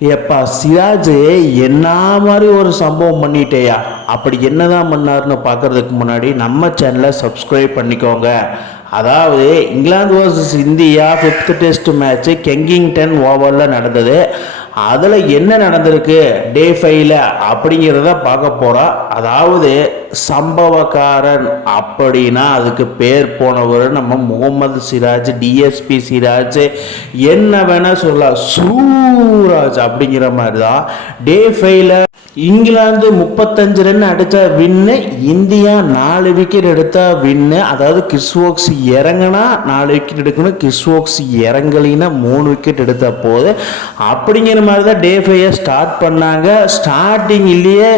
ஏப்பா சிராஜ் என்ன மாதிரி ஒரு சம்பவம் பண்ணிட்டேயா? அப்படி என்னதான் பண்ணாருன்னு பார்க்கறதுக்கு முன்னாடி நம்ம சேனலை சப்ஸ்கிரைப் பண்ணிக்கோங்க. அதாவது England versus India 5th test match Kennington ஓவரில் நடந்தது. அதில் என்ன நடந்திருக்கு டே 5ல அப்படிங்கிறத பார்க்க போகிறோம். அதாவது சம்பவக்காரன் அப்படின்னா அதுக்கு பேர் போனவர் நம்ம முகமது சிராஜ், டிஎஸ்பி சிராஜ், என்ன வேணா சொல்லலாம், சூராஜ் அப்படிங்கிற மாதிரி தான். டே 5ல இங்கிலாந்து 35 ரன் அடித்தா வின்னு, இந்தியா 4 விக்கெட் எடுத்தா வின்னு. அதாவது கிறிஸ்வோக்ஸ் இறங்கினா 4 விக்கெட் எடுக்கணும், கிறிஸ்வோக்ஸ் இறங்கலினா 3 விக்கெட் எடுத்த போது அப்படிங்கிற மாதிரி தான் டே 5 ஸ்டார்ட் பண்ணாங்க. ஸ்டார்டிங்லேயே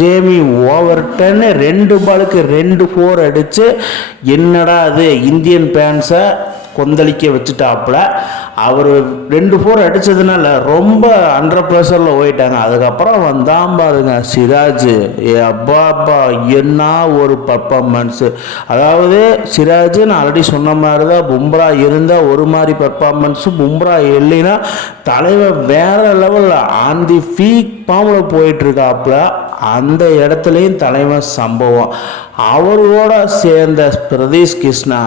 ஜேமி ஓவர்டன் 2 பாலுக்கு 2 4 அடித்து என்னடா அது இந்தியன் ஃபேன்ஸை கொந்தளிக்க வச்சுட்டாப்புல. அவர் 2 4 அடித்ததுனால ரொம்ப அண்டர் ப்ரெஷரில் போயிட்டாங்க. அதுக்கப்புறம் வந்தான் பாருங்க சிராஜ், அப்பாப்பா என்ன ஒரு பர்ஃபார்மன்ஸு. அதாவது சிராஜ் நான் ஆல்ரெடி சொன்ன மாதிரி தான், பும்ரா இருந்தால் ஒரு மாதிரி பர்ஃபார்மன்ஸு, பும்ரா இல்லைன்னா தலைவர் வேற லெவலில் ஆன் தி பீக் ஃபார்மில் போயிட்டுருக்காப்புல. அந்த இடத்துலையும் தலைவன் சம்பவம். அவரோட சேர்ந்த பிரதீஷ் கிருஷ்ணா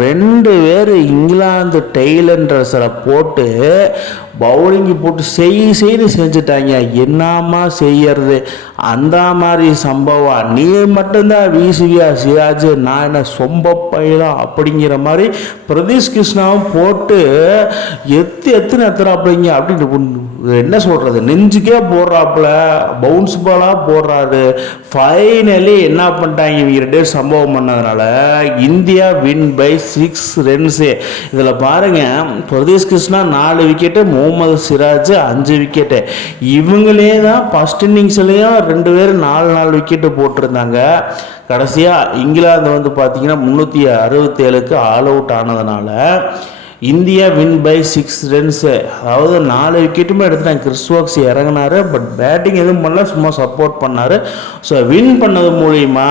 2 பேர் இங்கிலாந்து டெய்லண்டர்ஸில் போட்டு பவுலிங்கு போட்டு செய்து செஞ்சுட்டாங்க. என்னம்மா செய்யறது? அந்த மாதிரி சம்பவம். நீ மட்டும்தான் வீசுவியா சிராஜ், நான் என்ன சொம்ப பயிலாம் அப்படிங்கிற மாதிரி பிரதீஷ் கிருஷ்ணாவும் போட்டு எத்து நத்துறாப்பிள்ளைங்க அப்படின்னு என்ன சொல்கிறது, நெஞ்சுக்கே போடுறாப்புல, பவுன்ஸ் பாலாக போடுறாரு. ஃபைனலி என்ன பண்ணிட்டாங்க, இவங்க 2 பேர் சம்பவம் பண்ணதுனால இந்தியா வின் பை 6 ரன்ஸு. இதில் பாருங்கள், பிரதீஷ் கிருஷ்ணா 4 விக்கெட்டு, முகமது சிராஜ் 5 விக்கெட்டு. இவங்களே தான் ஃபஸ்ட் இன்னிங்ஸ்லேயும் 2 பேர் 4 விக்கெட்டு போட்டிருந்தாங்க. கடைசியாக இங்கிலாந்து வந்து பார்த்தீங்கன்னா 367க்கு ஆல் அவுட் ஆனதுனால இந்தியா வின் பை 6 ரன்ஸு. அதாவது 4 விக்கெட்டுமே எடுத்துட்டாங்க. கிறிஸ்வோக்ஸ் இறங்கினார், பட் பேட்டிங் எதுவும் பண்ணல, சும்மா சப்போர்ட் பண்ணார். ஸோ வின் பண்ணது மூலிமா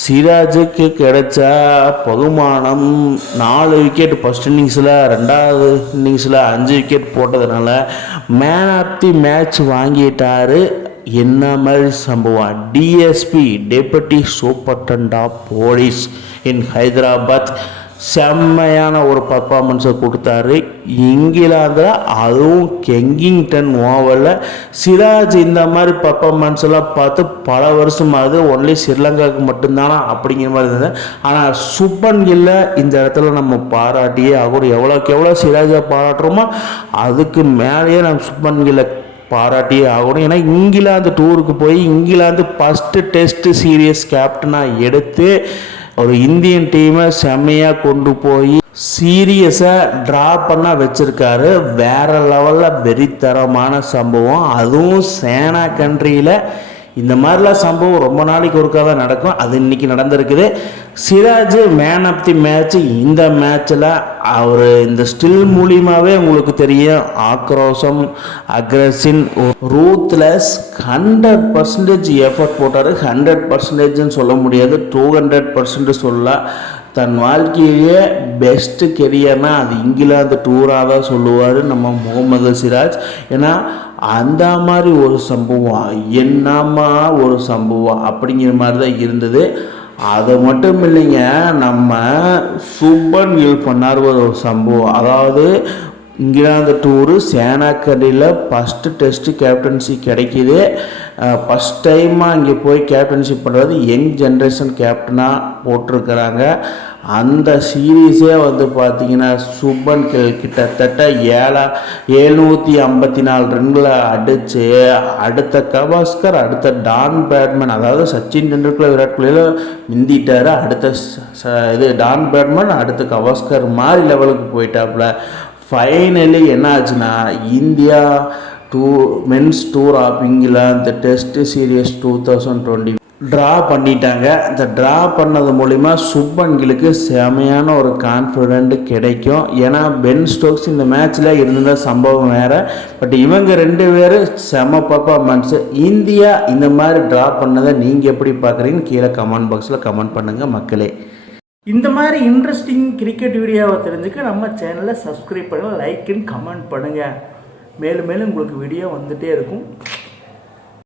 சிராஜுக்கு கிடைச்ச பகுமானம் 4 விக்கெட் ஃபஸ்ட் இன்னிங்ஸில், 2வது இன்னிங்ஸில் 5 விக்கெட் போட்டதுனால மேன் ஆஃப் தி மேட்ச் வாங்கிட்டார். என்ன மாதிரி சம்பவம். DSP deputy superintendent of police in Hyderabad செம்மையான ஒரு பர்ஃபார்மன்ஸை கொடுத்தாரு இங்கிலாந்தில். அதுவும் கெங்கிங்டன் ஓவரில் சிராஜ் இந்த மாதிரி பர்ஃபார்மன்ஸ் எல்லாம் பார்த்து பல வருஷமாகுது. ஒன்லி ஸ்ரீலங்காவுக்கு மட்டும்தானா அப்படிங்கிற மாதிரி இருந்தது. ஆனால் சுப்பன் கில்லை இந்த இடத்துல நம்ம பாராட்டியே ஆகும். எவ்வளோக்கு எவ்வளோ சிராஜை பாராட்டுறோமோ அதுக்கு மேலேயே நம்ம சுப்பன் கில்லை பாராட்டியே ஆகணும். ஏன்னா இங்கிலாந்து டூருக்கு போய் இங்கிலாந்து ஃபஸ்ட்டு டெஸ்ட் சீரியஸ் கேப்டனாக எடுத்து ஒரு இந்தியன் டீமை செம்மையாக கொண்டு போய் சீரியஸாக ட்ரா பண்ண வச்சுருக்காரு. வேறு லெவலில் வெறித்தரமான சம்பவம். அதுவும் சேனா கண்ட்ரியில் இந்த மாதிரிலாம் சம்பவம் ரொம்ப நாளைக்கு ஒருக்கா தான் நடக்கும். அது இன்றைக்கி நடந்திருக்குது. Siraj man of the match. இந்த மேட்ச்சில் அவர் இந்த ஸ்டில் மூலியமாகவே உங்களுக்கு தெரியும், ஆக்ரோஷம், அக்ரஷன், ரூத்லெஸ், 100% எஃபர்ட் போட்டார். 100%ன்னு சொல்ல முடியாது, 200% சொல்லலாம். தன் வாழ்க்கையிலேயே பெஸ்ட்டு கெரியர்னால் அது இங்கிலாந்து டூராக தான் சொல்லுவார் நம்ம முகமது சிராஜ். ஏன்னா அந்த மாதிரி ஒரு சம்பவம், என்னம்மா ஒரு சம்பவம் அப்படிங்கிற மாதிரி தான் இருந்தது. அது மட்டும் இல்லைங்க, நம்ம சுப்பன் கில் பண்ணார் ஒரு சம்பவம். அதாவது இங்கிலாந்து டூரு சேனாக்கடியில் ஃபஸ்ட்டு டெஸ்ட்டு கேப்டன்சி கிடைக்கிது. ஃபஸ்ட் டைமாக அங்கே போய் கேப்டன்ஷிப் பண்ணுறது யங் ஜென்ரேஷன் கேப்டனாக போட்டிருக்கிறாங்க. அந்த சீரீஸே வந்து பார்த்திங்கன்னா சுப்பன் கில் கிட்டத்தட்ட 754 ரன்களை அடித்து அடுத்த கவாஸ்கர், அடுத்த டான் பேட்மேன், அதாவது சச்சின் டெண்டுல்கர், விராட் கோலியில் மிந்திட்டார். அடுத்த இது டான் பேட்மேன், அடுத்த கவாஸ்கர் மாதிரி லெவலுக்கு போயிட்டாப்புல. ஃபைனலி என்ன ஆச்சுன்னா, India men's tour of England test series 2020 draw பண்ணிட்டாங்க. இந்த ட்ரா பண்ணது மூலிமா சுப்பன் கில்லுக்கு செமையான ஒரு கான்ஃபிடென்ட் கிடைக்கும். ஏன்னா பென் ஸ்டோக்ஸ் இந்த மேட்ச்சில் இருந்த சம்பவம் வேறு, பட் இவங்க 2 பேரும் செம பர்ஃபார்மன்ஸு. இந்தியா இந்த மாதிரி ட்ரா பண்ணதை நீங்கள் எப்படி பார்க்குறீங்கன்னு கீழே கமெண்ட் பாக்ஸில் கமெண்ட் பண்ணுங்கள் மக்களே. இந்த மாதிரி இன்ட்ரெஸ்டிங் கிரிக்கெட் வீடியோவை தெரிஞ்சுக்க நம்ம சேனலை சப்ஸ்கிரைப் பண்ணுங்கள், லைக் அண்ட் கமெண்ட் பண்ணுங்கள். மேலும் மேலும் உங்களுக்கு வீடியோ வந்துகிட்டே இருக்கும்.